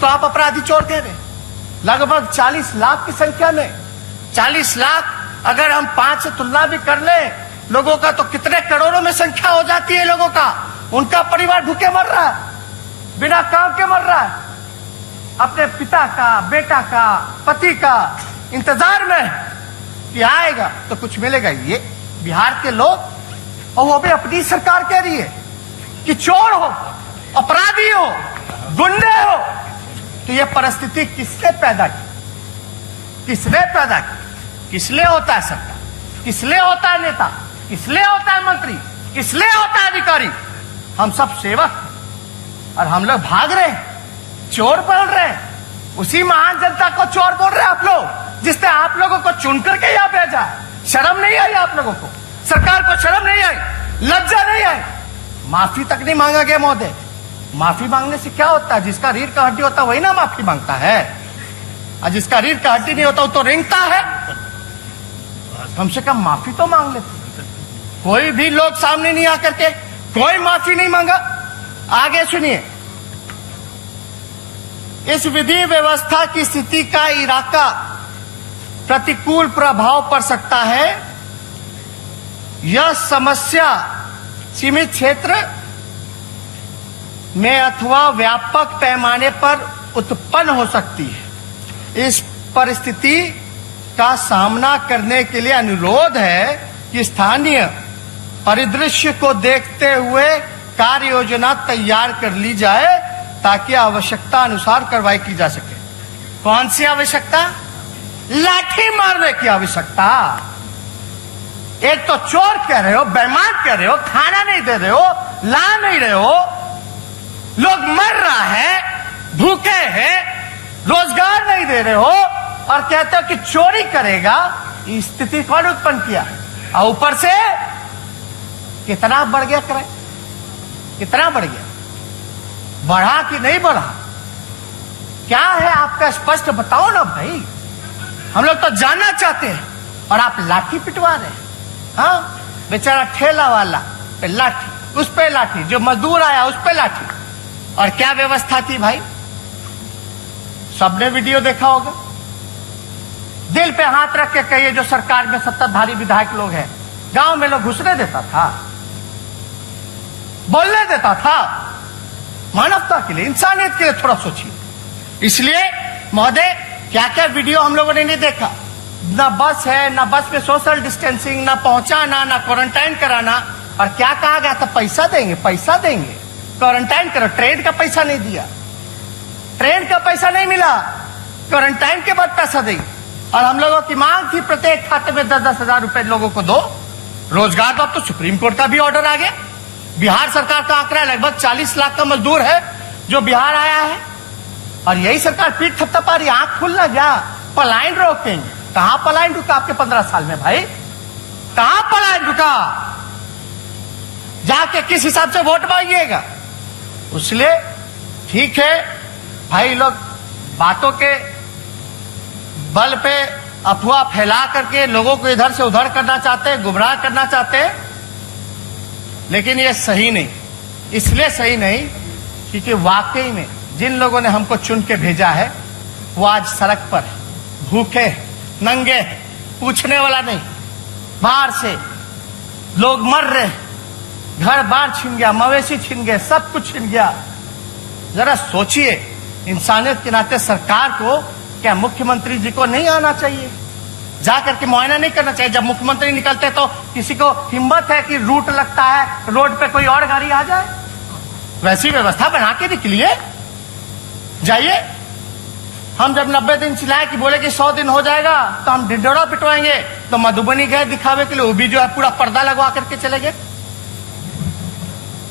तो आप अपराधी चोर कह रहे हैं। लगभग 40 लाख की संख्या में 40 लाख अगर हम 5 से तुलना भी कर ले लोगों का, तो कितने करोड़ों में संख्या हो जाती है लोगों का। उनका परिवार भूखे मर रहा है, बिना काम के मर रहा है, अपने पिता का, बेटा का, पति का इंतजार में कि आएगा तो कुछ मिलेगा। ये बिहार के लोग, और वो भी अपनी सरकार कह रही है कि चोर हो, अपराधी हो, गुंडे हो। तो ये परिस्थिति किसने पैदा की? किसने पैदा की? किसलिए होता है सरकार? किसलिए होता है नेता? किसलिए होता है मंत्री? किसलिए होता है अधिकारी? हम सब सेवक हैं और हम लोग भाग रहे हैं, चोर बोल रहे हैं। उसी महान जनता को चोर बोल रहे हैं आप लोग, जिसने आप लोगों को चुन करके यहां भेजा। शर्म नहीं आई आप लोगों को? सरकार को शर्म नहीं आई? लज्जा नहीं आई? माफी तक नहीं मांगा गया महोदय। माफी मांगने से क्या होता है? जिसका रीढ़ का हड्डी होता है वही ना माफी मांगता है, और जिसका रीढ़ का हड्डी नहीं होता वो तो रेंगता है। कम से कम माफी तो मांग लेते। कोई भी लोग सामने नहीं आकर के कोई माफी नहीं मांगा। आगे सुनिए, इस विधि व्यवस्था की स्थिति का इलाका प्रतिकूल प्रभाव पड़ सकता है। यह समस्या सीमित क्षेत्र में अथवा व्यापक पैमाने पर उत्पन्न हो सकती है। इस परिस्थिति का सामना करने के लिए अनुरोध है कि स्थानीय परिदृश्य को देखते हुए कार्य योजना तैयार कर ली जाए ताकि आवश्यकता अनुसार कार्रवाई की जा सके। कौन सी आवश्यकता? लाठी मारने की आवश्यकता। एक तो चोर कह रहे हो, बेईमान कह रहे हो, खाना नहीं दे रहे हो, ला नहीं रहे हो, लोग मर रहा है, भूखे हैं, रोजगार नहीं दे रहे हो, और कहते हो कि चोरी करेगा। स्थिति कौन उत्पन्न किया? और ऊपर से कितना बढ़ गया किराया? कितना बढ़ गया? बढ़ा कि नहीं बढ़ा? क्या है आपका? स्पष्ट बताओ ना भाई, हम लोग तो जानना चाहते हैं। और आप लाठी पिटवा रहे हैं। हाँ, बेचारा ठेला वाला पे लाठी, उस पे लाठी, जो मजदूर आया उस पे लाठी। और क्या व्यवस्था थी भाई? सबने वीडियो देखा होगा। दिल पे हाथ रख के कहिए, जो सरकार में सत्ताधारी विधायक लोग हैं, गांव में लोग घुसने देता था, बोलने देता था? मानवता के लिए, इंसानियत के लिए थोड़ा सोचिए। इसलिए महोदय, क्या क्या वीडियो हम लोगों ने नहीं देखा। ना बस है, ना बस में सोशल डिस्टेंसिंग, ना पहुंचाना, ना क्वारंटाइन कराना। और क्या कहा गया था? पैसा देंगे, पैसा देंगे, क्वारंटाइन करो। ट्रेन का पैसा नहीं दिया, ट्रेन का पैसा नहीं मिला, क्वारंटाइन के बाद पैसा देंगे। और हम लोगों की मांग थी प्रत्येक खाते में 10-10 हजार रुपए लोगों को दो, रोजगार दो। अब तो सुप्रीम कोर्ट का भी ऑर्डर आ गया। बिहार सरकार का आंकड़ा लगभग 40 लाख का मजदूर है जो बिहार आया है, और यही सरकार पीठ थपथपा रही। आंख खुल ना गया, पलायन रोकेंगे। कहां पलायन रुका आपके 15 साल में भाई? कहां पलायन रुका? जाके किस हिसाब से वोट मांगिएगा? इसलिए ठीक है भाई, लोग बातों के बल पे अफवाह फैला करके लोगों को इधर से उधर करना चाहते हैं, गुमराह करना चाहते हैं, लेकिन ये सही नहीं। इसलिए सही नहीं क्योंकि वाकई में जिन लोगों ने हमको चुन के भेजा है वो आज सड़क पर भूखे नंगे, पूछने वाला नहीं। बाहर से लोग मर रहे, घर बार छिन गया, मवेशी छिन गए, सब कुछ छिन गया। जरा सोचिए, इंसानियत के नाते सरकार को, क्या मुख्यमंत्री जी को नहीं आना चाहिए? जाकर के मुआयना नहीं करना चाहिए? जब मुख्यमंत्री निकलते तो किसी को हिम्मत है कि रूट लगता है, रोड पे कोई और गाड़ी आ जाए? वैसी व्यवस्था बना के निकलिए, जाइए। हम जब 90 दिन चिल्लाए कि बोले कि 100 दिन हो जाएगा तो हम ढिंढोरा पिटवाएंगे, तो मधुबनी गए दिखावे के लिए, वो भी जो है पूरा पर्दा लगवा करके चले गए।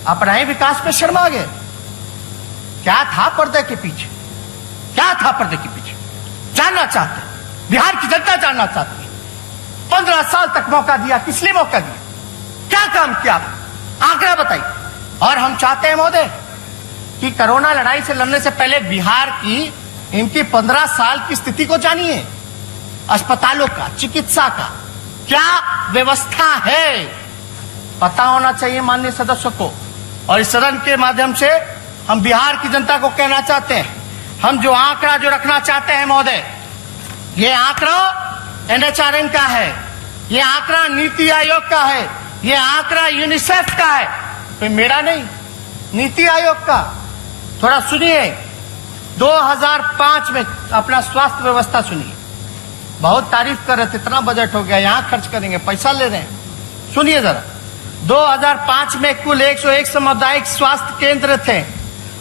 अपना ही विकास पे शर्मा गए। क्या था पर्दे के पीछे? क्या था पर्दे के पीछे? जानना चाहते, बिहार की जनता जानना चाहती है। 15 साल तक मौका दिया, किस लिए मौका दिया? क्या काम किया? आंकड़ा बताइए। और हम चाहते हैं महोदय कि कोरोना लड़ाई से लड़ने से पहले बिहार की इनकी 15 साल की स्थिति को जानिए। अस्पतालों का, चिकित्सा का क्या व्यवस्था है, पता होना चाहिए माननीय सदस्यों को। और इस सदन के माध्यम से हम बिहार की जनता को कहना चाहते हैं हम जो आंकड़ा जो रखना चाहते हैं महोदय, ये आंकड़ा एनएचआरएम का है, ये आंकड़ा नीति आयोग का है, ये आंकड़ा यूनिसेफ का है, तो मेरा नहीं, नीति आयोग का। थोड़ा सुनिए, 2005 में अपना स्वास्थ्य व्यवस्था सुनिए। बहुत तारीफ कर रहे थे, इतना बजट हो गया, यहां खर्च करेंगे, पैसा ले रहे हैं। सुनिए जरा, 2005 में कुल 101 सामुदायिक स्वास्थ्य केंद्र थे।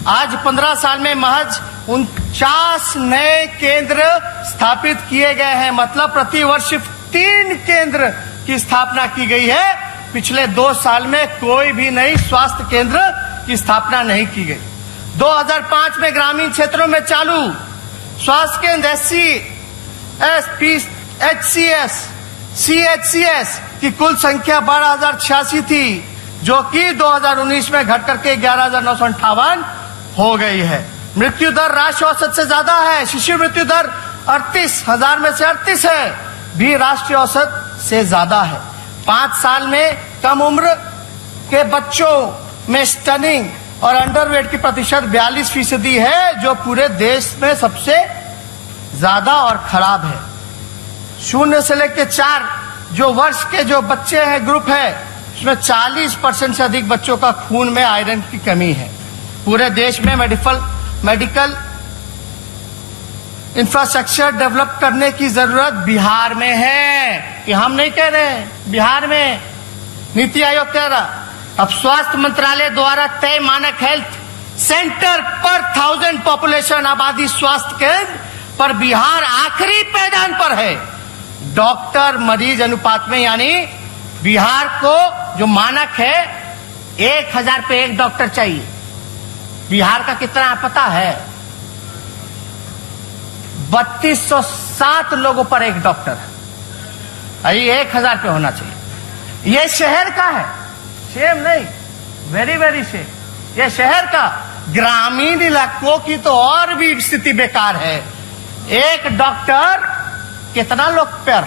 आज 15 साल में महज 49 नए केंद्र स्थापित किए गए हैं। मतलब प्रति वर्ष 3 केंद्र की स्थापना की गई है। पिछले 2 साल में कोई भी नई स्वास्थ्य केंद्र की स्थापना नहीं की गई। 2005 में ग्रामीण क्षेत्रों में चालू स्वास्थ्य केंद्र CHCS की कुल संख्या 12,086 थी, जो कि 2019 में घट करके 11,958 हो गई है। मृत्यु दर राष्ट्रीय औसत से ज्यादा है। शिशु मृत्यु दर 38,000 में से 38 है, भी राष्ट्रीय औसत से ज्यादा है। 5 साल में कम उम्र के बच्चों में स्टनिंग और अंडरवेट की प्रतिशत 42% है, जो पूरे देश में सबसे ज्यादा और खराब है। 0 से लेकर 4 जो वर्ष के जो बच्चे हैं ग्रुप है, उसमें 40% से अधिक बच्चों का खून में आयरन की कमी है। पूरे देश में मेडिकल इंफ्रास्ट्रक्चर डेवलप करने की जरूरत बिहार में है। कि हम नहीं कह रहे हैं, बिहार में नीति आयोग कह रहा। अब स्वास्थ्य मंत्रालय द्वारा तय मानक हेल्थ सेंटर पर 1000 पॉपुलेशन आबादी स्वास्थ्य केंद्र पर बिहार आखिरी पैदान पर है डॉक्टर मरीज अनुपात में। यानी बिहार को जो मानक है 1000 पे 1 डॉक्टर चाहिए। बिहार का कितना पता है? 3207 लोगों पर 1 डॉक्टर। अरे 1000 पे होना चाहिए। ये शहर का है, सेम नहीं, वेरी वेरी सेम। ये शहर का। ग्रामीण इलाकों की तो और भी स्थिति बेकार है। 1 डॉक्टर कितना लोग पर?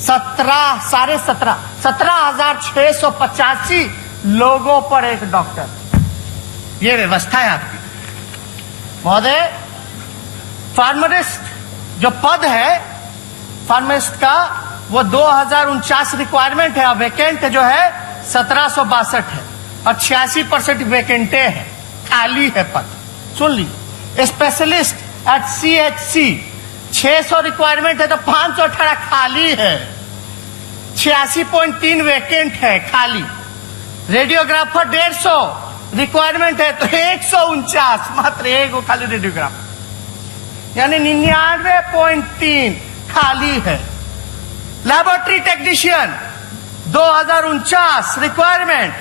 17,685 लोगों पर 1 डॉक्टर। ये व्यवस्था है आपकी महोदय। फार्मासिस्ट जो पद है फार्मासिस्ट का, वो 2049 रिक्वायरमेंट है। वैकेंट जो है 1762 है और 86% वैकेंटे है, खाली है पद। सुन ली। स्पेशलिस्ट एट CHC 600 रिक्वायरमेंट है तो 518 खाली है। 86.3 वैकेंट है, खाली। रेडियोग्राफर 150 रिक्वायरमेंट है तो 149, मात्र 1 खाली रेडियोग्राफर, यानी 99.3 खाली है। लैबोरेटरी टेक्नीशियन 2049 रिक्वायरमेंट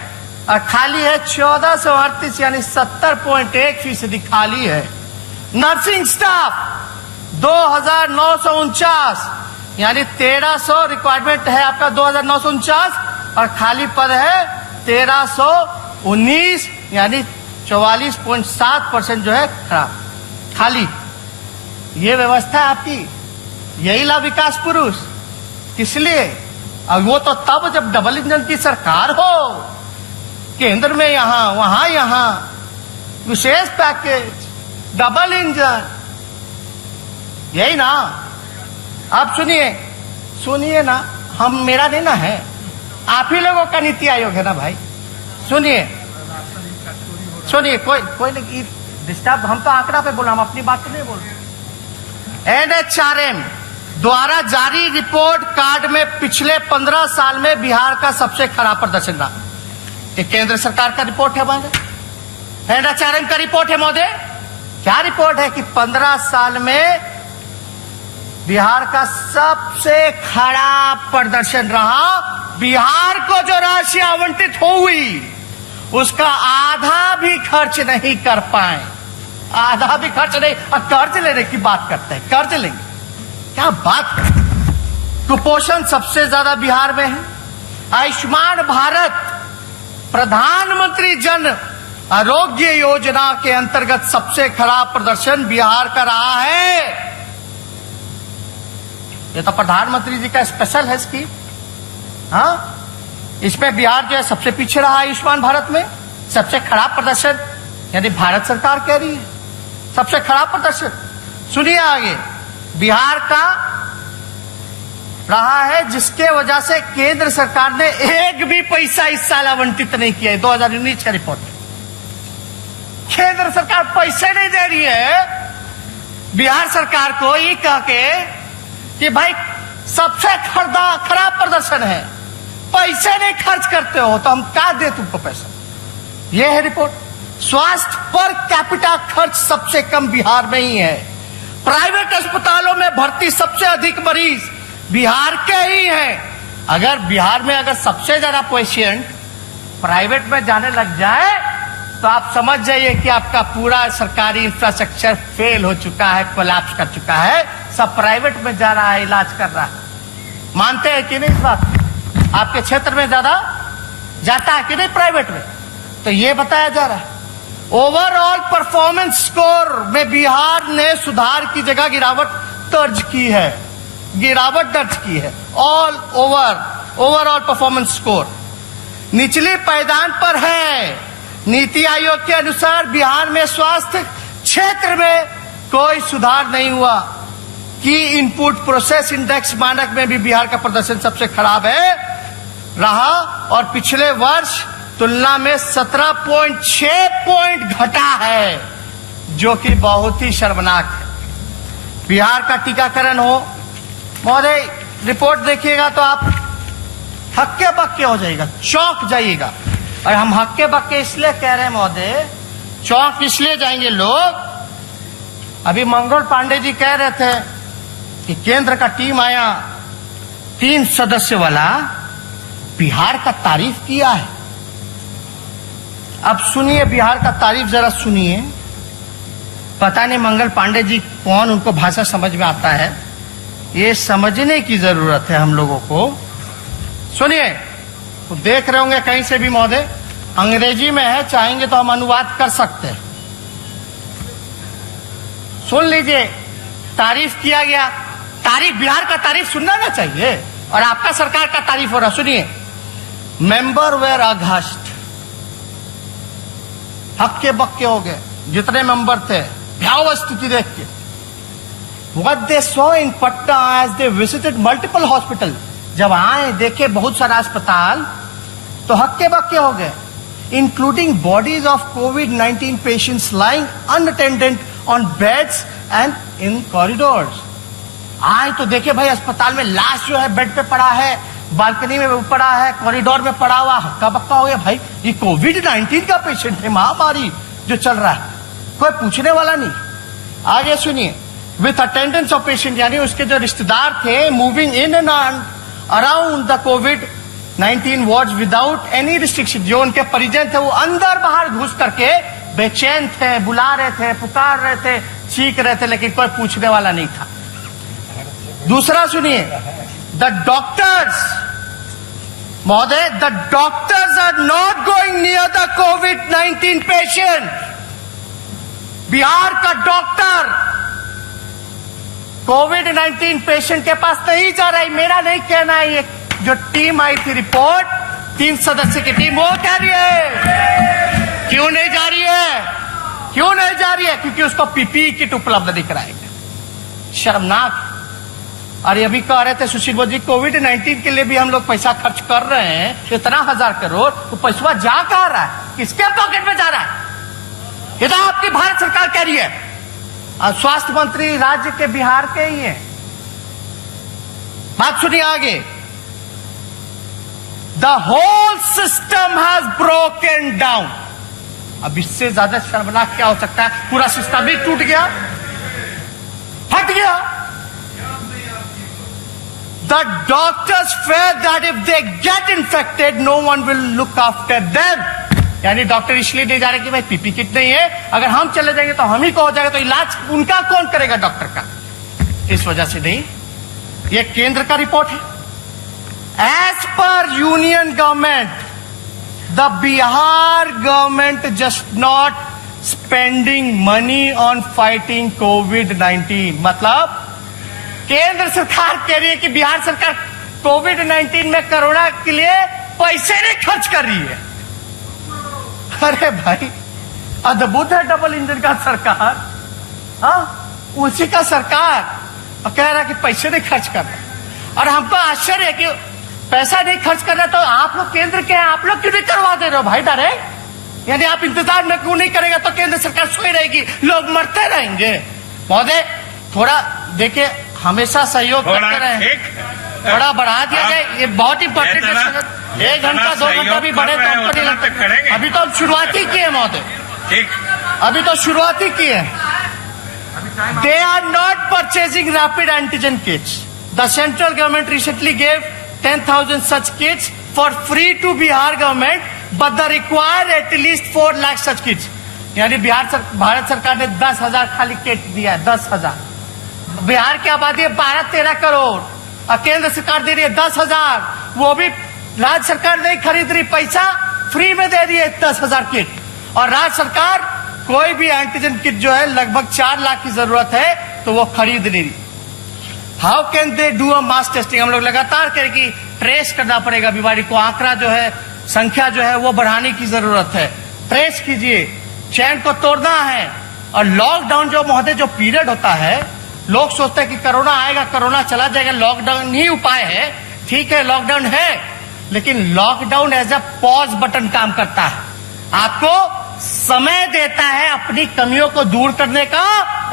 और खाली है 1438, यानी 70.1% खाली है। नर्सिंग स्टाफ 2949, यानी 1300 रिक्वायरमेंट है आपका 2949 और खाली पद है 1319, यानी 44.7% जो है खराब खाली। ये व्यवस्था है आपकी। यही ला विकास पुरुष। किस लिए? और वो तो तब जब डबल इंजन की सरकार हो, केंद्र में यहां वहां यहां विशेष पैकेज, डबल इंजन, यही ना। आप सुनिए ना, हम मेरा नहीं ना है, आप ही लोगों का नीति आयोग है ना भाई। सुनिए कोई नहीं डिस्टर्ब। हम तो आंकड़ा पे बोला, हम अपनी बात नहीं बोल रहे। NHRM द्वारा जारी रिपोर्ट कार्ड में पिछले 15 साल में बिहार का सबसे खराब प्रदर्शन रहा। ये केंद्र सरकार का रिपोर्ट है महोदय, NHRM का रिपोर्ट है महोदय। क्या रिपोर्ट है कि 15 साल में बिहार का सबसे खराब प्रदर्शन रहा। बिहार को जो राशि आवंटित हुई उसका आधा भी खर्च नहीं कर पाए, आधा भी खर्च नहीं। और कर्ज लेने की बात करते हैं, कर्ज लेंगे, क्या बात है। कुपोषण सबसे ज्यादा बिहार में है। आयुष्मान भारत प्रधानमंत्री जन आरोग्य योजना के अंतर्गत सबसे खराब प्रदर्शन बिहार का रहा है। ये तो प्रधानमंत्री जी का स्पेशल है स्कीम। हाँ, इसमें बिहार जो है सबसे पीछे रहा आयुष्मान भारत में, सबसे खराब प्रदर्शन, यानी भारत सरकार कह रही है। सबसे खराब प्रदर्शन। सुनिए आगे, बिहार का रहा है जिसके वजह से केंद्र सरकार ने एक भी पैसा इस साल आवंटित नहीं किया है। 2019 का रिपोर्ट, केंद्र सरकार पैसे नहीं दे रही है बिहार सरकार को, ये कह के कि भाई सबसे खराब प्रदर्शन है, पैसे नहीं खर्च करते हो तो हम क्या दे तुमको पैसा। यह है रिपोर्ट। स्वास्थ्य पर कैपिटा खर्च सबसे कम बिहार में ही है। प्राइवेट अस्पतालों में भर्ती सबसे अधिक मरीज बिहार के ही हैं। अगर बिहार में अगर सबसे ज्यादा पेशेंट प्राइवेट में जाने लग जाए तो आप समझ जाइए कि आपका पूरा सरकारी इंफ्रास्ट्रक्चर फेल हो चुका है, कोलैप्स कर चुका है। सब प्राइवेट में जा रहा है, इलाज कर रहा है। मानते हैं कि नहीं इस बात? आपके क्षेत्र में ज्यादा जाता है कि नहीं प्राइवेट में? तो ये बताया जा रहा है। ओवरऑल परफॉर्मेंस स्कोर में बिहार ने सुधार की जगह गिरावट दर्ज की है। ओवरऑल परफॉर्मेंस स्कोर निचली पायदान पर है। नीति आयोग के अनुसार बिहार में स्वास्थ्य क्षेत्र में कोई सुधार नहीं हुआ। की इनपुट प्रोसेस इंडेक्स मानक में भी बिहार का प्रदर्शन सबसे खराब रहा और पिछले वर्ष तुलना में 17.6 पॉइंट घटा है, जो कि बहुत ही शर्मनाक है। बिहार का टीकाकरण हो, महोदय रिपोर्ट देखिएगा तो आप हक्के बक्के हो जाएगा, चौंक जाइएगा। और हम हक्के बक्के इसलिए कह रहे हैं महोदय, चौंक इसलिए जाएंगे लोग। अभी मंगल पांडे जी कह रहे थे कि केंद्र का टीम आया 3 सदस्य वाला, बिहार का तारीफ किया है। अब सुनिए बिहार का तारीफ जरा सुनिए। पता नहीं मंगल पांडे जी कौन, उनको भाषा समझ में आता है, ये समझने की जरूरत है हम लोगों को। सुनिए, तो देख रहे होंगे कहीं से भी महोदय, अंग्रेजी में है, चाहेंगे तो हम अनुवाद कर सकते हैं। सुन लीजिए, तारीफ किया गया। तारीफ, बिहार का तारीफ सुनना ना चाहिए, और आपका सरकार का तारीफ हो रहा। सुनिए, मेंबर वेयर अघस्ट, हक्के बक्के हो गए जितने मेंबर थे भयावह स्थिति देख के। What they saw in Patna as they visited multiple hospitals, जब आए देखे बहुत सारा अस्पताल तो हक्के बक्के हो गए, including bodies of COVID-19 patients lying unattended on beds and in corridors। आए तो देखे भाई अस्पताल में लाश जो है बेड पे पड़ा है, बालकनी में पड़ा है, कॉरिडोर में पड़ा हुआ, हक्का बक्का हो गया। भाई ये कोविड-19 का पेशेंट है, महामारी जो चल रहा है, कोई पूछने वाला नहीं। आगे सुनिए, विथ अटेंडेंस ऑफ पेशेंट, यानी उसके जो रिश्तेदार थे, moving in and around the कोविड-19 वार्ड्स विदाउट एनी रिस्ट्रिक्शन। जो उनके परिजन थे वो अंदर बाहर घुस करके बेचैन थे, बुला रहे थे, पुकार रहे थे, चीख रहे थे, लेकिन कोई पूछने वाला नहीं था। दूसरा सुनिए, द डॉक्टर्स, महोदय, the doctors are not going near the कोविड-19 पेशेंट। बिहार का डॉक्टर कोविड-19 पेशेंट के पास नहीं जा रहा है। मेरा नहीं कहना है, ये जो टीम आई थी रिपोर्ट, 3 सदस्य की टीम, वो कह रही है। क्यों नहीं जा रही है? क्यों नहीं जा रही है? क्योंकि उसको पीपीई किट उपलब्ध नहीं कराएंगे। शर्मनाक। और ये भी कह रहे थे सुशील मोदी, कोविड-19 के लिए भी हम लोग पैसा खर्च कर रहे हैं, इतना 1000 करोड़, तो पैसा जा कहां रहा है? किसके पॉकेट में जा रहा है? ये तो आपकी भारत सरकार कह रही है। और स्वास्थ्य मंत्री राज्य के बिहार के ही है। बात सुनिए आगे, the whole system has broken down. अब इससे ज्यादा शर्मनाक क्या हो सकता है? पूरा सिस्टम ही टूट गया, फट गया। The doctors fear that if they get infected, no one will look after them। यानी डॉक्टर इसलिए नहीं जा रहे कि भाई पीपी किट नहीं है, अगर हम चले जाएंगे तो हम ही को हो जाएगा, तो इलाज उनका कौन करेगा डॉक्टर का? इस वजह से नहीं। ये केंद्र का रिपोर्ट है। As per union government, the Bihar government just not spending money on fighting कोविड-19। मतलब केंद्र सरकार कह रही है कि बिहार सरकार कोविड-19 में कोरोना के लिए पैसे नहीं खर्च कर रही है। अरे भाई, अद्भुत है डबल इंजन का सरकार। उसी का सरकार और कह रहा कि पैसे नहीं खर्च कर रहा। और हमको आश्चर्य है कि पैसा नहीं खर्च कर रहा, तो आप लोग केंद्र के हैं, आप लोग क्यों नहीं करवा दे रहे हो भाई डायरेक्ट? यानी आप इंतजार में क्यों नहीं करेगा तो केंद्र सरकार सोई रहेगी, लोग मरते रहेंगे। महोदय थोड़ा देखिए, हमेशा सहयोग करते रहे, थोड़ा बढ़ा दिया जाए, ये बहुत इंपॉर्टेंट है। 1 घंटा 2 घंटा भी बढ़े तो हमको नहीं लगता। अभी तो हम शुरुआत ही की है महोदय, अभी तो शुरुआत ही की है। They are not purchasing rapid antigen kits. The central government recently gave 10,000 such kits for free to Bihar government, but they require at least 4 lakh such kits. यानी भारत सरकार ने 10,000 खाली किट दिया है, 10,000। बिहार की आबादी है 12-13 करोड़ और केंद्र सरकार दे रही है 10,000, वो भी राज्य सरकार नहीं खरीद रही, पैसा फ्री में दे रही है 10,000 किट। और राज्य सरकार कोई भी एंटीजन किट जो है लगभग 4 लाख की जरूरत है तो वो खरीद नहीं रही। How can they do a mass testing? हम लोग लगातार करें कि ट्रेस करना पड़ेगा बीमारी को, आंकड़ा जो है, संख्या जो है वो बढ़ाने की जरूरत है। ट्रेस कीजिए, चैन को तोड़ना है। और लॉकडाउन जो महोदय जो पीरियड होता है, लोग सोचते हैं कि कोरोना आएगा, कोरोना चला जाएगा, लॉकडाउन ही उपाय है। ठीक है, लॉकडाउन है, लेकिन lockdown as a pause button काम करता है, आपको समय देता है अपनी कमियों को दूर करने का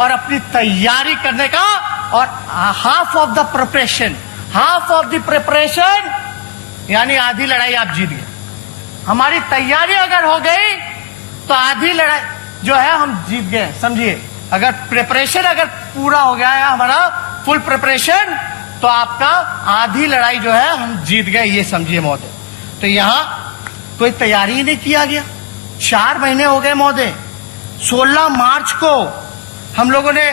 और अपनी तैयारी करने का। और हाफ ऑफ द प्रिपरेशन यानी आधी लड़ाई आप जीत गए। हमारी तैयारी अगर हो गई तो आधी लड़ाई जो है हम जीत गए, समझिए। अगर प्रिपरेशन अगर पूरा हो गया है हमारा फुल प्रिपरेशन, तो आपका आधी लड़ाई जो है हम जीत गए, ये समझिए महोदय। तो यहां कोई तैयारी ही नहीं किया गया। 4 महीने हो गए महोदय। 16 मार्च को हम लोगों ने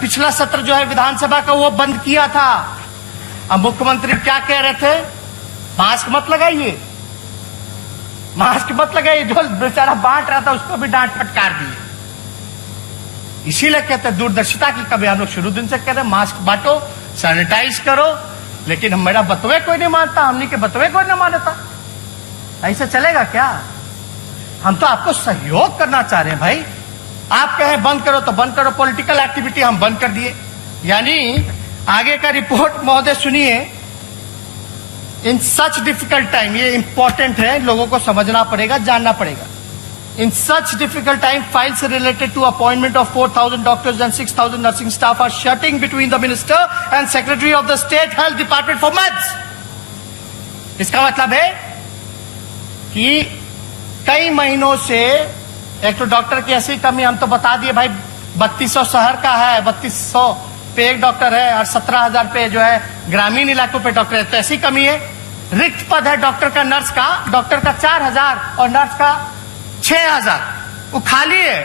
पिछला सत्र जो है विधानसभा का वो बंद किया था। अब मुख्यमंत्री क्या कह रहे थे? मास्क मत लगाइए, मास्क मत लगाइए। जो बेचारा बांट रहा था उसको भी डांट फटकार दिए। इसीलिए कहते हैं दूरदर्शिता की कभी हम लोग शुरू दिन से कह रहे हैं मास्क बांटो, सैनिटाइज करो, लेकिन मेरा बतवे कोई नहीं मानता, हमने के बतवे कोई नहीं मानता। ऐसा चलेगा क्या? हम तो आपको सहयोग करना चाह रहे हैं भाई। आप कहें बंद करो तो बंद करो, पॉलिटिकल एक्टिविटी हम बंद कर दिए। यानी आगे का रिपोर्ट महोदय सुनिए। इन सच डिफिकल्ट टाइम, ये इंपॉर्टेंट है, लोगों को समझना पड़ेगा, जानना पड़ेगा। In such difficult time, files related to appointment of 4,000 doctors and 6,000 nursing staff are shuttling between the minister and secretary of the state health department for months. इसका मतलब है कि कई महीनों से एक तो डॉक्टर की ऐसी कमी, हम तो बता दिए भाई 3200 शहर का है, 3200 पे एक डॉक्टर है और 17,000 पे जो है ग्रामीण इलाकों पे डॉक्टर है, तो ऐसी कमी है। रिक्त पद है डॉक्टर का, नर्स का, डॉक्टर का 4,000 और नर्स का 6,000, वो खाली है।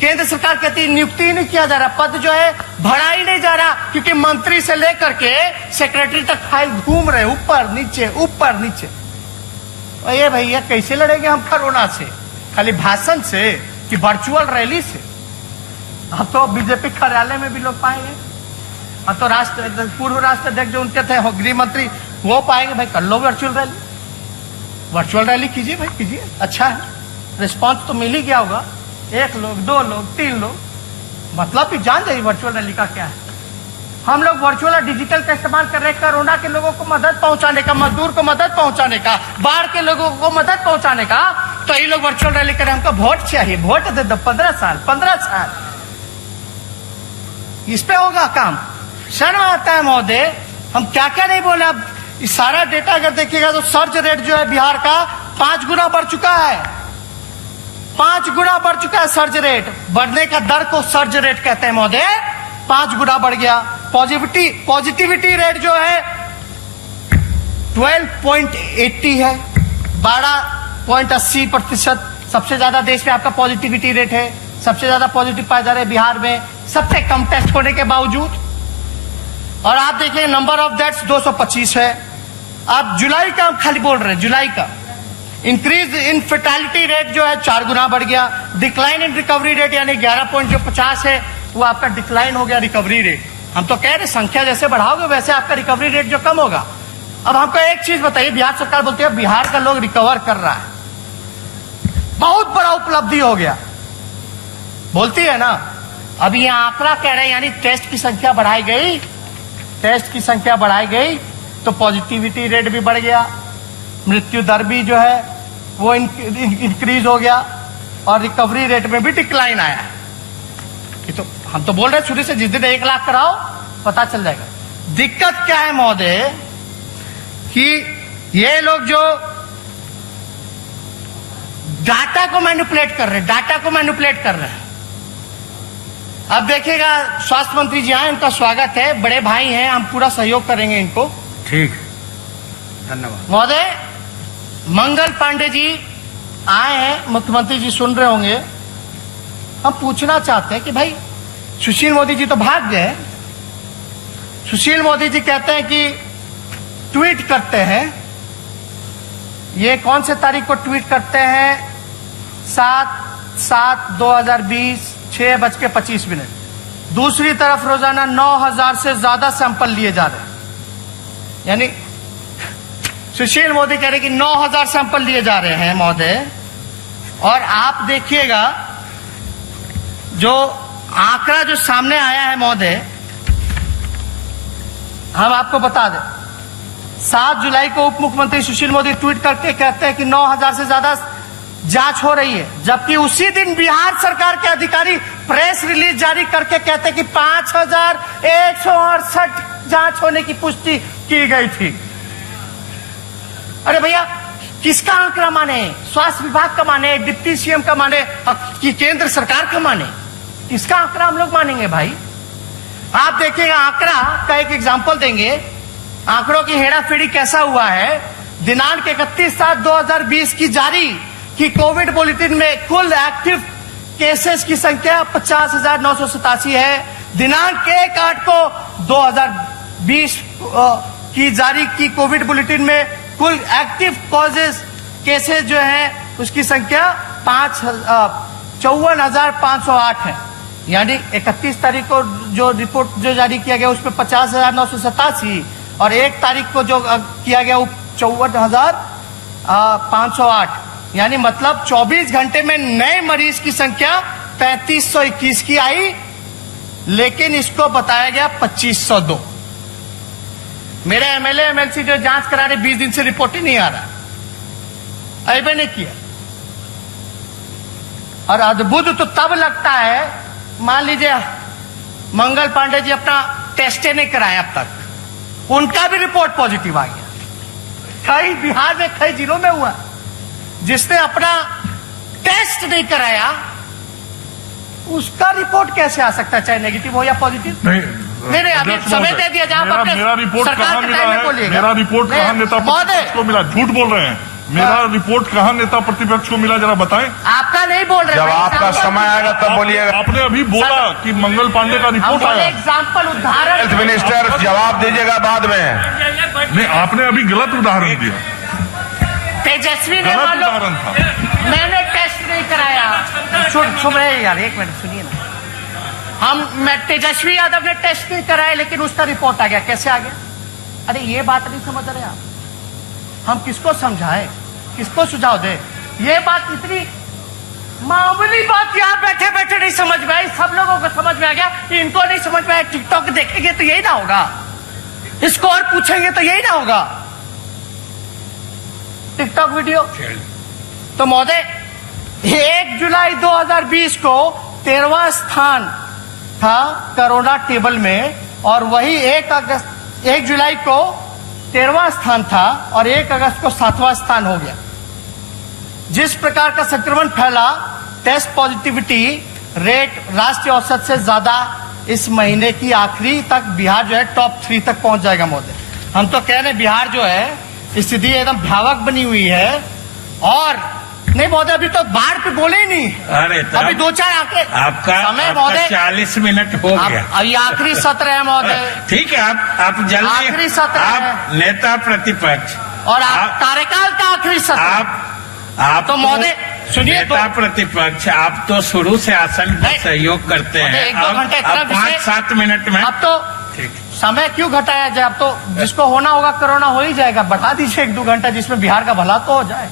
केंद्र सरकार कहती है नियुक्ति ही नहीं किया जा रहा, पद जो है भरा ही नहीं जा रहा, क्योंकि मंत्री से लेकर के सेक्रेटरी तक फाइल घूम रहे, ऊपर नीचे ऊपर नीचे। ये भैया कैसे लड़ेंगे हम कोरोना से? खाली भाषण से कि वर्चुअल रैली से? अब तो बीजेपी कार्यालय में भी लोग पाएंगे, अब तो पूर्व राष्ट्राध्यक्ष जो उनके थे गृह मंत्री वो पाएंगे। भाई कर लो वर्चुअल रैली, वर्चुअल रैली कीजिए भाई, कीजिए, अच्छा है, रिस्पांस तो मिल ही गया होगा। 1 लोग 2 लोग 3 लोग, मतलब भी जान जाइए वर्चुअल रैली का क्या है। हम लोग वर्चुअल और डिजिटल का इस्तेमाल कर रहे हैं कोरोना के लोगों को मदद पहुंचाने का, मजदूर को मदद पहुंचाने का, बाढ़ के लोगों को मदद पहुंचाने का। तो ये लोग वर्चुअल रैली करें, हमको वोट चाहिए, वोट दे दो, 15 साल इस पे होगा काम। शर्म आता है महोदय, हम क्या क्या नहीं बोले। अब इस सारा डेटा अगर देखिएगा तो सर्ज रेट जो है बिहार का 5 गुना बढ़ चुका है, 5 गुना बढ़ चुका है सर्ज रेट। बढ़ने का दर को सर्ज रेट कहते हैं महोदय, 5 गुना बढ़ गया। पॉजिटिविटी रेट जो है 12.80 है, 12.80%। सबसे ज्यादा देश में आपका पॉजिटिविटी रेट है, सबसे ज्यादा पॉजिटिव पाए जा रहे हैं बिहार में, सबसे कम टेस्ट होने के बावजूद। और आप देखिए नंबर ऑफ डेथ्स 225 है। आप जुलाई का हम खाली बोल रहे हैं, जुलाई का इंक्रीज इन फेटालिटी रेट जो है 4 गुना बढ़ गया। डिक्लाइन इन रिकवरी रेट यानी 11.50 है, वो आपका डिक्लाइन हो गया रिकवरी रेट। हम तो कह रहे संख्या जैसे बढ़ाओगे वैसे आपका रिकवरी रेट जो कम होगा। अब हमको एक चीज बताइए, बिहार सरकार बोलती है बिहार का लोग रिकवर कर रहा है, बहुत बड़ा उपलब्धि हो गया बोलती है ना, अब ये आंकड़ा कह रहे हैं यानी टेस्ट की संख्या बढ़ाई गई, टेस्ट की संख्या बढ़ाई गई तो पॉजिटिविटी रेट भी बढ़ गया, मृत्यु दर भी जो है वो इंक्रीज हो गया और रिकवरी रेट में भी डिक्लाइन आया है। ये तो हम तो बोल रहे हैं शुरू से, जिस दिन 1 लाख कराओ पता चल जाएगा। दिक्कत क्या है महोदय कि ये लोग जो डाटा को मैनिपुलेट कर रहे हैं, डाटा को मैनिपुलेट कर रहे हैं। अब देखिएगा स्वास्थ्य मंत्री जी आए, उनका स्वागत है, बड़े भाई हैं, हम पूरा सहयोग करेंगे इनको। ठीक, धन्यवाद महोदय। मंगल पांडे जी आए हैं, मुख्यमंत्री जी सुन रहे होंगे। हम पूछना चाहते हैं कि भाई सुशील मोदी जी तो भाग गए, सुशील मोदी जी कहते हैं कि ट्वीट करते हैं, ये कौन से तारीख को ट्वीट करते हैं? 7/7/2020 6:25। दूसरी तरफ रोजाना 9,000 से ज्यादा सैंपल लिए जा रहे हैं, यानी सुशील मोदी कह रहे कि 9,000 सैंपल लिए जा रहे हैं महोदय। और आप देखिएगा जो आंकड़ा जो सामने आया है महोदय, हम आपको बता दें, 7 जुलाई को उप मुख्यमंत्री सुशील मोदी ट्वीट करके कहते हैं कि 9,000 से ज्यादा जांच हो रही है, जबकि उसी दिन बिहार सरकार के अधिकारी प्रेस रिलीज जारी करके कहते हैं कि 5,168 जांच होने की पुष्टि की गई थी। अरे भैया, किसका आंकड़ा माने? स्वास्थ्य विभाग का माने, डिप्टी सीएम का माने कि केंद्र सरकार का माने? किसका आंकड़ा हम लोग मानेंगे भाई? आप देखिएगा, आंकड़ा का एक एग्जांपल देंगे, आंकड़ों की हेराफेरी कैसा हुआ है। दिनांक 31/7/2020 की जारी कि कोविड बुलेटिन में कुल एक्टिव केसेस की संख्या 50,987 है। दिनांक 1/8 को 2020 की जारी की कोविड बुलेटिन में कुल एक्टिव कॉजेस केसेस जो है उसकी संख्या 54,508 है। यानी 31 तारीख को जो रिपोर्ट जो जारी किया गया उसमें 50,987 और 1 तारीख को जो किया गया वो 54,508, यानी मतलब 24 घंटे में नए मरीज की संख्या 3,521 की आई, लेकिन इसको बताया गया 2,502। मेरे एमएलए एमएलसी जो जांच करा रहे 20 दिन से रिपोर्ट ही नहीं आ रहा, ऐबे नहीं किया। और अद्भुत तो तब लगता है, मान लीजिए मंगल पांडे जी अपना टेस्ट नहीं कराया अब तक, उनका भी रिपोर्ट पॉजिटिव आ गया। कई बिहार में कई जिलों में हुआ, जिसने अपना टेस्ट नहीं कराया उसका रिपोर्ट कैसे आ सकता है, चाहे नेगेटिव हो या पॉजिटिव? नहीं, अभी समय दे दिया जाए। मेरा रिपोर्ट कहाँ मिला है? मेरा रिपोर्ट कहाँ नेता प्रतिपक्ष को मिला? झूठ बोल रहे हैं। मेरा रिपोर्ट कहाँ नेता प्रतिपक्ष को मिला, जरा बताएं। आपका नहीं बोल रहे, जब आपका समय आएगा तब बोलिएगा। आपने अभी बोला कि मंगल पांडे का रिपोर्ट आया। एग्जाम्पल, उदाहरण। हेल्थ मिनिस्टर जवाब दीजिएगा बाद में। नहीं, आपने अभी गलत उदाहरण दिया। तेजस्वी ने गलत उदाहरण था। मैंने टेस्ट नहीं कराया। सुन रहे यार, एक मिनट सुनिए ना। तेजस्वी यादव ने टेस्ट नहीं कराया लेकिन उसका रिपोर्ट आ गया, कैसे आ गया? अरे ये बात नहीं समझ रहे आप। हम किसको समझाएं, किसको सुझाव दे? ये बात इतनी मामूली बात यहाँ बैठे बैठे नहीं समझ में आई, सब लोगों को समझ में आ गया, इनको नहीं समझ में आया। टिकटॉक देखेंगे तो यही ना होगा, इसको और पूछेंगे तो यही ना होगा, टिकटॉक वीडियो। तो महोदय, 1 जुलाई 2020 को 13वां स्थान था कोरोना टेबल में, और वही 1 जुलाई को 13वां स्थान था और 1 अगस्त को 7वां स्थान हो गया। जिस प्रकार का संक्रमण फैला, टेस्ट पॉजिटिविटी रेट राष्ट्रीय औसत से ज्यादा इस महीने की आखिरी तक बिहार जो है टॉप 3 तक पहुंच जाएगा महोदय। हम तो कह रहे हैं बिहार जो है स्थिति एकदम भयावह बनी हुई है। और नहीं महोदय, अभी तो बाढ़ पे बोले ही नहीं। अरे अभी 2-4 आंकड़े आपका समय महोदय, 40 मिनट हो गया। अभी आखिरी सत्र है महोदय। ठीक है, आप जल्दी, आखिरी सत्र आप है। नेता प्रतिपक्ष और आप कार्यकाल का आखिरी सत्र, आप तो महोदय सुनिए, नेता प्रतिपक्ष आप तो शुरू से आसन का सहयोग करते हैं। 1-2 घंटे अब 5-7 मिनट में अब तो समय क्यों घटाया जाए? अब तो जिसको होना होगा कोरोना हो ही जाएगा, बढ़ा दीजिए 1-2 घंटा, जिसमें बिहार का भला तो हो जाए,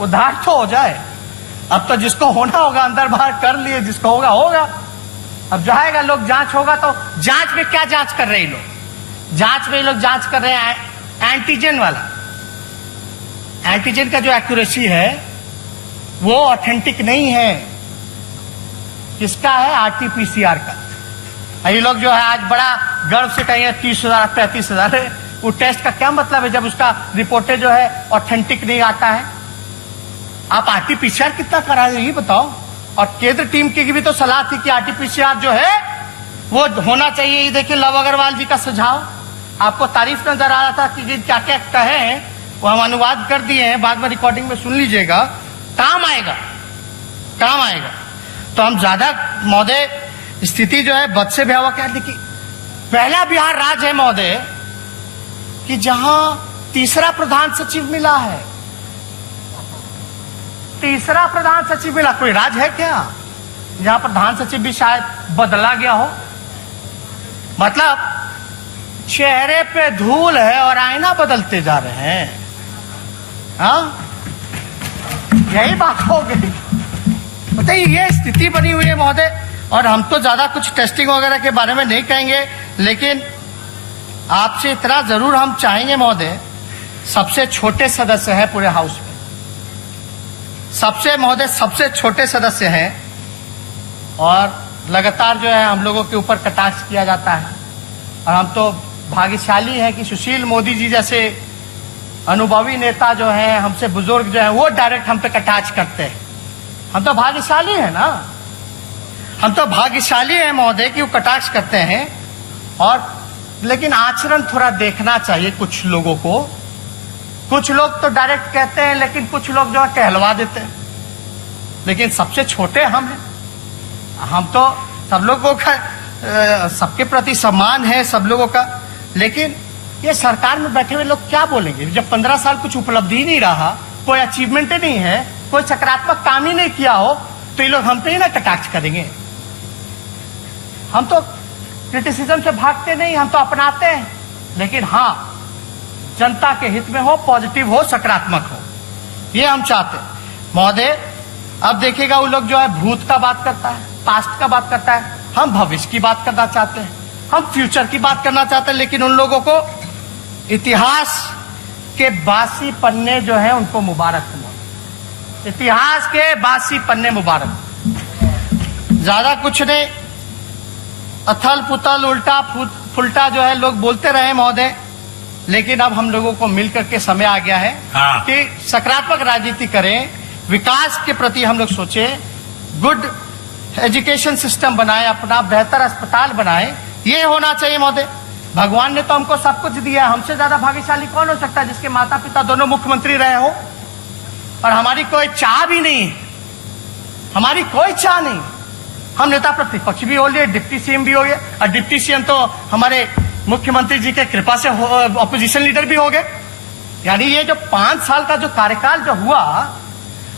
उद्धार तो हो जाए। अब तो जिसको होना होगा अंदर बाहर कर लिए, जिसको होगा होगा। अब जाएगा लोग, जांच होगा तो जांच में क्या जांच कर रहे हैं लोग? जांच में लोग जांच कर रहे हैं एंटीजन वाला। एंटीजन का जो एक्यूरेसी है वो ऑथेंटिक नहीं है। किसका है? आरटीपीसीआर का। ये लोग जो है आज बड़ा गर्व से कहेंगे 30,000 35,000 है। वो टेस्ट का क्या मतलब है जब उसका रिपोर्टें जो है ऑथेंटिक नहीं आता है? आप आरटीपीसीआर कितना करा रहे ये बताओ। और केंद्र टीम की भी तो सलाह थी कि आरटीपीसीआर जो है वो होना चाहिए। ये देखिए लव अग्रवाल जी का सुझाव, आपको तारीफ नजर आ रहा था कि क्या क्या कहे हैं, वो हम अनुवाद कर दिए हैं, बाद में रिकॉर्डिंग में सुन लीजिएगा, काम आएगा, काम आएगा। तो हम ज्यादा महोदय स्थिति जो है बद से भयावह क्या देखिए, पहला बिहार राज्य है महोदय कि जहां तीसरा प्रधान सचिव मिला है। तीसरा प्रधान सचिव मिला। कोई राज्य है क्या जहां प्रधान सचिव भी शायद बदला गया हो? मतलब चेहरे पे धूल है और आईना बदलते जा रहे हैं। हाँ, यही बात हो गई। बताइए, ये स्थिति बनी हुई है महोदय। और हम तो ज्यादा कुछ टेस्टिंग वगैरह के बारे में नहीं कहेंगे, लेकिन आपसे इतना जरूर हम चाहेंगे महोदय, सबसे छोटे सदस्य हैं पूरे हाउस में, सबसे छोटे सदस्य हैं और लगातार जो है हम लोगों के ऊपर कटाक्ष किया जाता है। और हम तो भाग्यशाली हैं कि सुशील मोदी जी जैसे अनुभवी नेता जो हैं, हमसे बुजुर्ग जो हैं, वो डायरेक्ट हम पे कटाक्ष करते हैं। हम तो भाग्यशाली हैं ना, हम तो भाग्यशाली हैं महोदय कि वो कटाक्ष करते हैं। और लेकिन आचरण थोड़ा देखना चाहिए कुछ लोगों को। कुछ लोग तो डायरेक्ट कहते हैं, लेकिन कुछ लोग जो है कहलवा देते हैं। लेकिन सबसे छोटे हम हैं। हम तो सब लोगों का सबके प्रति सम्मान है सब लोगों का। लेकिन ये सरकार में बैठे हुए लोग क्या बोलेंगे जब 15 साल कुछ उपलब्धि ही नहीं रहा, कोई अचीवमेंट ही नहीं है, कोई सकारात्मक काम ही नहीं किया हो, तो ये लोग हम पे ही ना कटाक्ष करेंगे। हम तो क्रिटिसिज्म से भागते नहीं, हम तो अपनाते हैं। लेकिन हाँ, जनता के हित में हो, पॉजिटिव हो, सकारात्मक हो, ये हम चाहते हैं महोदय। अब देखिएगा वो लोग जो है भूत का बात करता है, पास्ट का बात करता है, हम भविष्य की बात करना चाहते हैं, हम फ्यूचर की बात करना चाहते हैं। लेकिन उन लोगों को इतिहास के बासी पन्ने जो है उनको मुबारक हो। इतिहास के बासी पन्ने मुबारक। ज्यादा कुछ नहीं, अथल पुथल उल्टा फुलटा जो है लोग बोलते रहे महोदय। लेकिन अब हम लोगों को मिलकर के समय आ गया है कि सकारात्मक राजनीति करें, विकास के प्रति हम लोग सोचें, गुड एजुकेशन सिस्टम बनाएं, अपना बेहतर अस्पताल बनाएं। ये होना चाहिए महोदय। भगवान ने तो हमको सब कुछ दिया, हमसे ज्यादा भाग्यशाली कौन हो सकता है जिसके माता पिता दोनों मुख्यमंत्री रहे हो। और हमारी कोई चाह भी नहीं, हमारी कोई चाह नहीं। हम नेता प्रतिपक्ष भी हो लिए, डिप्टी सीएम भी हो गए, और डिप्टी सीएम तो हमारे मुख्यमंत्री जी के कृपा से ऑपोजिशन लीडर भी हो गए। यानी ये जो 5 साल का जो कार्यकाल जो हुआ,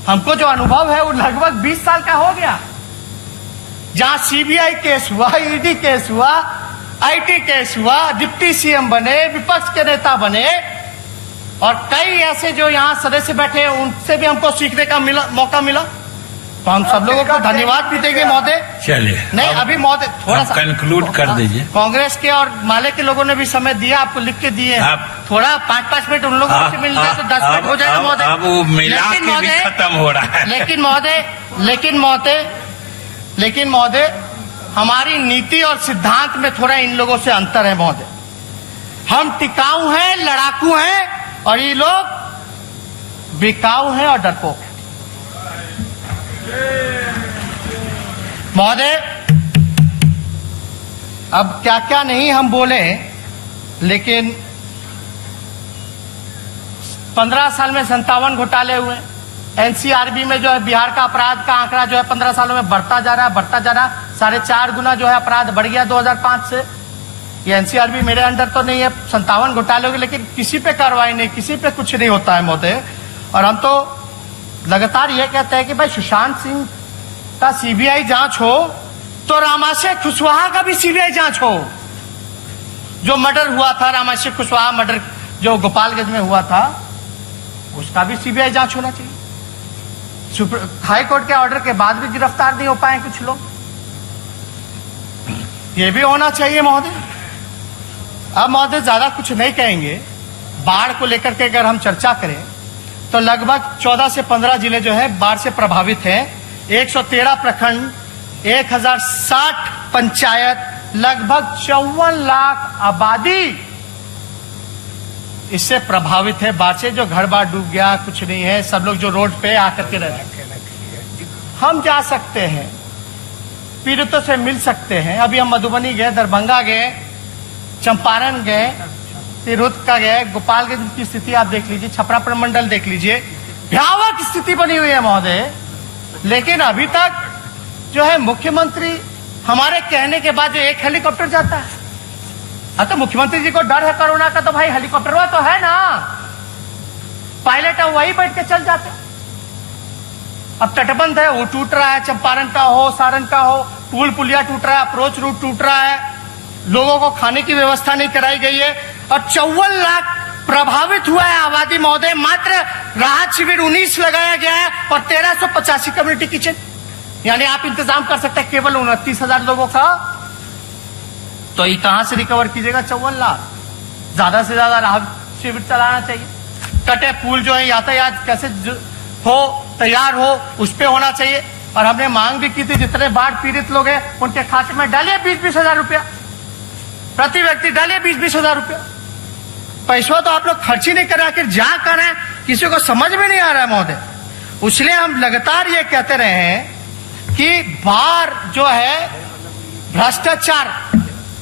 हमको जो अनुभव है वो लगभग 20 साल का हो गया। जहां सीबीआई केस हुआ, ईडी केस हुआ, आईटी केस हुआ, डिप्टी सीएम बने, विपक्ष के नेता बने, और कई ऐसे जो यहाँ सदस्य बैठे हैं उनसे भी हमको सीखने का मौका मिला। तो हम सब लोगों को धन्यवाद भी देंगे महोदय। चलिए, नहीं अभी महोदय थोड़ा सा कंक्लूड कर दीजिए। कांग्रेस के और माले के लोगों ने भी समय दिया, आपको लिख के दिए। आप थोड़ा 5-5 मिनट उन लोगों से मिल जाए तो 10 मिनट हो जाएगा महोदय। अब वो मिला के भी खत्म हो रहा है। लेकिन महोदय हमारी नीति और सिद्धांत में थोड़ा इन लोगों से अंतर है महोदय। हम टिकाऊ हैं, लड़ाकू हैं, और ये लोग बिकाऊ हैं और डरपोक हैं महोदय। अब क्या क्या नहीं हम बोले, लेकिन 15 साल में 57 घोटाले हुए। एनसीआरबी में जो है बिहार का अपराध का आंकड़ा जो है 15 सालों में बढ़ता जा रहा है। 4.5 गुना जो है अपराध बढ़ गया 2005 से। ये एनसीआरबी मेरे अंडर तो नहीं है, 57 घोटाले हो गए, लेकिन किसी पे कार्रवाई नहीं, किसी पे कुछ नहीं होता है महोदय। और हम तो लगातार ये कहते हैं कि भाई सुशांत सिंह का सीबीआई जांच हो तो रामाशय कुशवाहा का भी सीबीआई जांच हो। जो मर्डर हुआ था, रामाशय कुशवाहा मर्डर जो गोपालगंज में हुआ था, उसका भी सीबीआई जांच होना चाहिए। हाई कोर्ट के ऑर्डर के बाद भी गिरफ्तार नहीं हो पाए कुछ लोग। ये भी होना चाहिए महोदय। अब महोदय ज्यादा कुछ नहीं कहेंगे। बाढ़ को लेकर के अगर हम चर्चा करें तो लगभग 14 से 15 जिले जो है बाढ़ से प्रभावित हैं। 113 प्रखंड, 1060 पंचायत, लगभग 54 लाख आबादी इससे प्रभावित है बाढ़ से। जो घर बार डूब गया, कुछ नहीं है, सब लोग जो रोड पे आकर के रहते हैं। हम जा सकते हैं, पीड़ितों से मिल सकते हैं। अभी हम मधुबनी गए, दरभंगा गए, चंपारण गए, तिरहुत का गए, गोपालगंज की स्थिति आप देख लीजिए, छपरा प्रमंडल देख लीजिए, भयावह स्थिति बनी हुई है महोदय। लेकिन अभी तक जो है मुख्यमंत्री हमारे कहने के बाद जो एक हेलीकॉप्टर जाता है। तो मुख्यमंत्री जी को डर है कोरोना का, तो भाई हेलीकॉप्टर वो तो है ना, पायलट है, वही बैठ के चल जाते। अब तटबंध है, वो टूट रहा है, चंपारण का हो, सारण का हो, पुल पुलिया टूट रहा है, अप्रोच रूट टूट रहा है, लोगों को खाने की व्यवस्था नहीं कराई गई है और 54 लाख प्रभावित हुआ है आबादी महोदय। मात्र राहत शिविर 19 लगाया गया है और 1385 कम्युनिटी किचन, यानी आप इंतजाम कर सकते हैं केवल 29,000 लोगों का। तो ये कहां से रिकवर कीजिएगा 54 लाख? ज्यादा से ज्यादा राहत शिविर चलाना चाहिए। कटे पुल जो है यातायात कैसे हो, तैयार हो, उस पे होना चाहिए। और हमने मांग भी की थी जितने बाढ़ पीड़ित लोग हैं उनके खाते में डालिए 20-20 हजार रुपया, प्रति व्यक्ति डालिए 20-20 हजार रुपया। पैसा तो आप लोग खर्च ही नहीं कर रहे, आखिर जा कर रहे हैं, किसी को समझ में नहीं आ रहा है महोदय। इसलिए हम लगातार ये कहते रहे हैं कि बाढ़ जो है भ्रष्टाचार,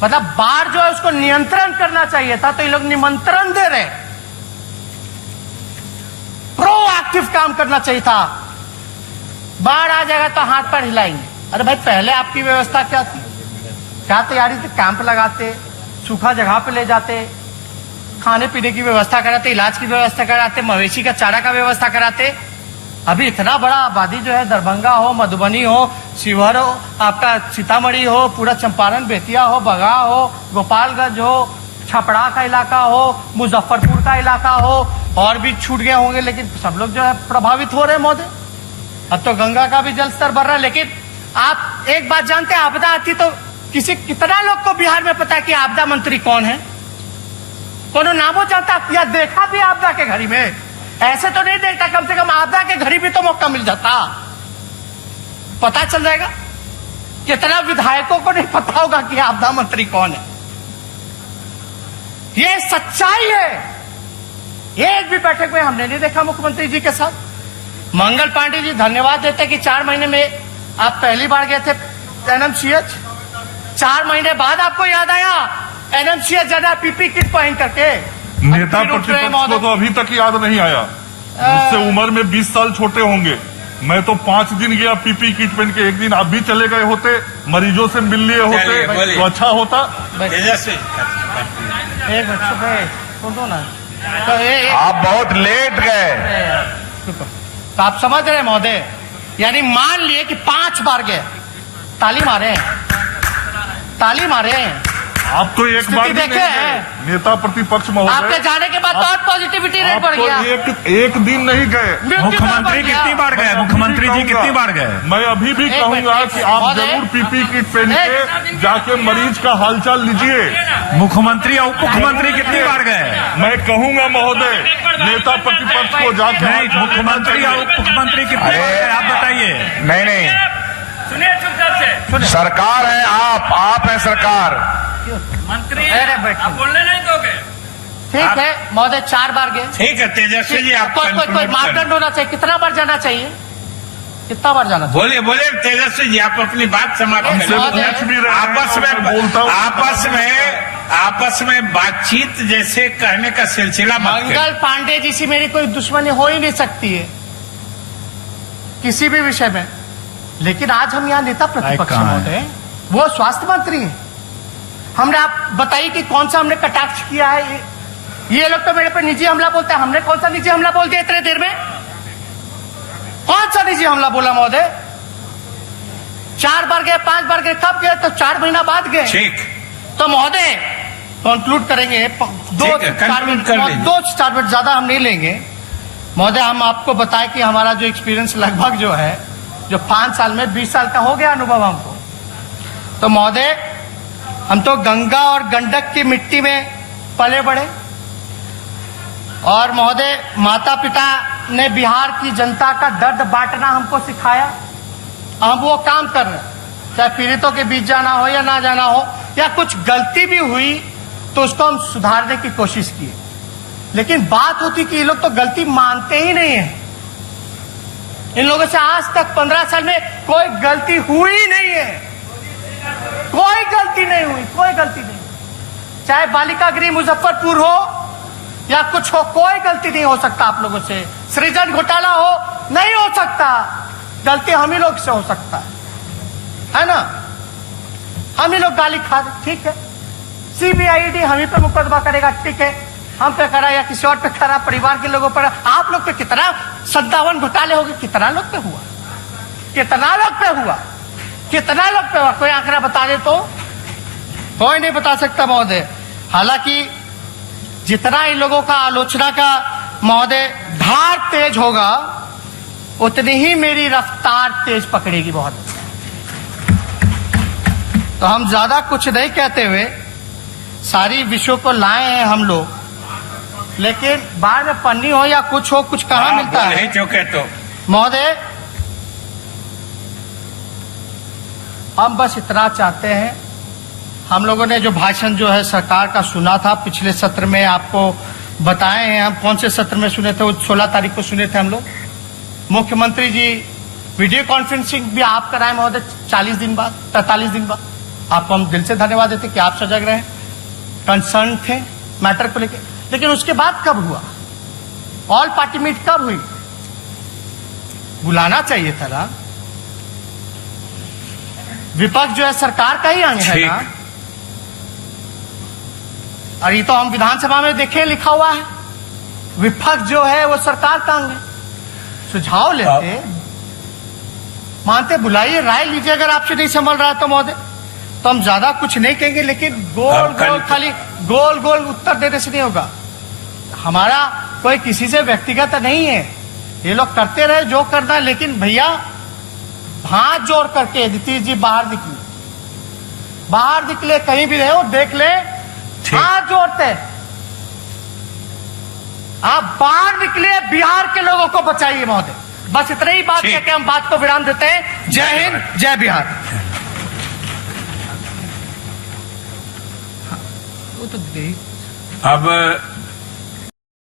मतलब बाढ़ जो है उसको नियंत्रण करना चाहिए था, तो ये लोग निमंत्रण दे रहे। प्रोएक्टिव काम करना चाहिए था। बाढ़ आ जाएगा तो हाथ पर हिलाएंगे। अरे भाई पहले आपकी व्यवस्था क्या थी, क्या तैयारी थी? कैंप लगाते, सूखा जगह पे ले जाते, खाने पीने की व्यवस्था कराते, इलाज की व्यवस्था कराते, मवेशी का चारा का व्यवस्था कराते। अभी इतना बड़ा आबादी जो है, दरभंगा हो, मधुबनी हो, शिवहर हो, आपका सीतामढ़ी हो, पूरा चंपारण, बेतिया हो, बगहा हो, गोपालगंज हो, छपरा का इलाका हो, मुजफ्फरपुर का इलाका हो, और भी छूट गए होंगे, लेकिन सब लोग जो है प्रभावित हो रहे हैं महोदय। अब तो गंगा का भी जल स्तर बढ़ रहा है। लेकिन आप एक बात जानते हैं, आपदा आती तो कितना लोग को बिहार में पता है कि आपदा मंत्री कौन है? कोनो नामो जानता या देखा भी आपदा के घड़ी में? ऐसे तो नहीं देखता, कम से कम आपदा के घड़ी भी तो मौका मिल जाता, पता चल जाएगा। कितना विधायकों को नहीं पता होगा कि आपदा मंत्री कौन है। ये सच्चाई है। एक भी बैठक में हमने नहीं देखा मुख्यमंत्री जी के साथ। मंगल पांडे जी धन्यवाद देते कि 4 महीने में आप पहली बार गए थे एनएमसीएच, 4 महीने बाद आपको याद आया एनएमसीएच जाना पीपी किट पहन करके। नेता प्रतिपक्ष को तो अभी तक याद नहीं आया। मुझसे उम्र में 20 साल छोटे होंगे। मैं तो 5 दिन गया पीपी किट पहन के। एक दिन आप भी चले गए होते, मरीजों से मिल लिए होते तो अच्छा होता। एक सुन दो ना, तो आप बहुत लेट गए। तो आप समझ रहे महोदय, यानी मान लिए कि 5 बार गए, ताली मारे हैं, ताली मारे हैं। आप तो एक बार देखे हैं नेता प्रतिपक्ष महोदय, आपके जाने के बाद तो और पॉजिटिविटी रेट बढ़ गया। एक दिन नहीं गए। मुख्यमंत्री कितनी बार गए? मुख्यमंत्री जी कितनी बार गए? मैं अभी भी कहूंगा कि आप जरूर पीपी किट पहन के जाके मरीज का हालचाल लीजिए। मुख्यमंत्री और उप मुख्यमंत्री कितनी बार गए? मैं कहूंगा महोदय, नेता प्रतिपक्ष को जाके नहीं, मुख्यमंत्री और उप मुख्यमंत्री कितनी बार गए आप बताइए। नहीं, सरकार है, आप है सरकार। मंत्री आप बोलने नहीं दोगे? ठीक है महोदय, 4 बार गए। ठीक है तेजस्वी जी, आप कोई मापदंड होना चाहिए। कितना बार जाना चाहिए? कितना बार जाना चाहिए? बोलिए बोलिए तेजस्वी जी, आप अपनी बात समाप्त करें। आपस में बातचीत जैसे कहने का सिलसिला मत करें। मंगल पांडे जी से मेरी कोई दुश्मनी हो ही नहीं सकती है किसी भी विषय में। लेकिन आज हम यहाँ नेता प्रतिपक्ष महोदय, वो स्वास्थ्य मंत्री हैं। हमने आप बताइए कि कौन सा हमने कटाक्ष किया है? ये लोग तो मेरे पे निजी हमला बोलते हैं। हमने कौन सा निजी हमला बोल दिया इतने देर में? कौन सा निजी हमला बोला महोदय? 4 बार गए, 5 बार गए, कब गए? तो 4 महीना बाद गए। ठीक, तो महोदय कंक्लूड करेंगे, 2-4 मिनट ज्यादा हम नहीं लेंगे महोदय। हम आपको बताएं कि हमारा जो एक्सपीरियंस लगभग जो है, जो 5 साल में 20 साल का हो गया अनुभव हमको। तो महोदय हम तो गंगा और गंडक की मिट्टी में पले बड़े, और महोदय माता पिता ने बिहार की जनता का दर्द बांटना हमको सिखाया। हम वो काम कर रहे हैं, चाहे पीड़ितों के बीच जाना हो या ना जाना हो, या कुछ गलती भी हुई तो उसको हम सुधारने की कोशिश किए। लेकिन बात होती कि ये लोग तो गलती मानते ही नहीं है। इन लोगों से आज तक 15 साल में कोई गलती हुई नहीं है, कोई गलती नहीं हुई, कोई गलती नहीं। चाहे बालिका गृह मुजफ्फरपुर हो या कुछ हो, कोई गलती नहीं हो सकता आप लोगों से। सृजन घोटाला हो, नहीं हो सकता। गलती हम ही लोग से हो सकता है ना। हम ही लोग गाली खा दे, ठीक है। सीबीआईडी हम ही पे मुकदमा करेगा, ठीक है। हम पे करा या किसी और पे करा, परिवार के लोगों पर। आप लोग पे कितना 57 घोटाले हो गए, कितना लोग पे हुआ, कितना लोग पे हुआ, कितना लोग पे हुआ, कोई आंकड़ा बता दे तो। कोई नहीं बता सकता महोदय। हालांकि जितना इन लोगों का आलोचना का महोदय धार तेज होगा, उतनी ही मेरी रफ्तार तेज पकड़ेगी महोदय। तो हम ज्यादा कुछ नहीं कहते हुए सारी विषयों को लाए हैं हम लोग, लेकिन बाद में पन्नी हो या कुछ हो, कुछ कहाँ मिलता है चौके तो महोदय। हम बस इतना चाहते हैं, हम लोगों ने जो भाषण जो है सरकार का सुना था पिछले सत्र में, आपको बताए हैं। हम कौन से सत्र में सुने थे, वो 16 तारीख को सुने थे हम लोग। मुख्यमंत्री जी वीडियो कॉन्फ्रेंसिंग भी आप कराए महोदय 40 दिन बाद, 43 दिन बाद। आपको हम दिल से धन्यवाद देते कि आप सजग रहे, कंसर्न थे मैटर को लेकर। लेकिन उसके बाद कब हुआ, ऑल पार्टी मीट कब हुई? बुलाना चाहिए था ना। विपक्ष जो है सरकार का ही अंग है ना। और ये तो हम विधानसभा में देखे लिखा हुआ है, विपक्ष जो है वो सरकार का अंग है। सुझाव लेते, मानते, बुलाइए, राय लीजिए। अगर आपसे नहीं संभल रहा तो महोदय, तो हम ज्यादा कुछ नहीं कहेंगे। लेकिन गोल गोल खाली गोल गोल उत्तर देने से नहीं होगा। हमारा कोई किसी से व्यक्तिगत नहीं है, ये लोग करते रहे जो करना है। लेकिन भैया हाथ जोड़ करके नीतीश जी बाहर निकले, बाहर निकले, कहीं भी रहे हो देख ले, हाथ जोड़ते आप बाहर निकले, बिहार के लोगों को बचाइए महोदय। बस इतनी ही बात कहकर हम बात को विराम देते हैं। जय हिंद, जय बिहार। अब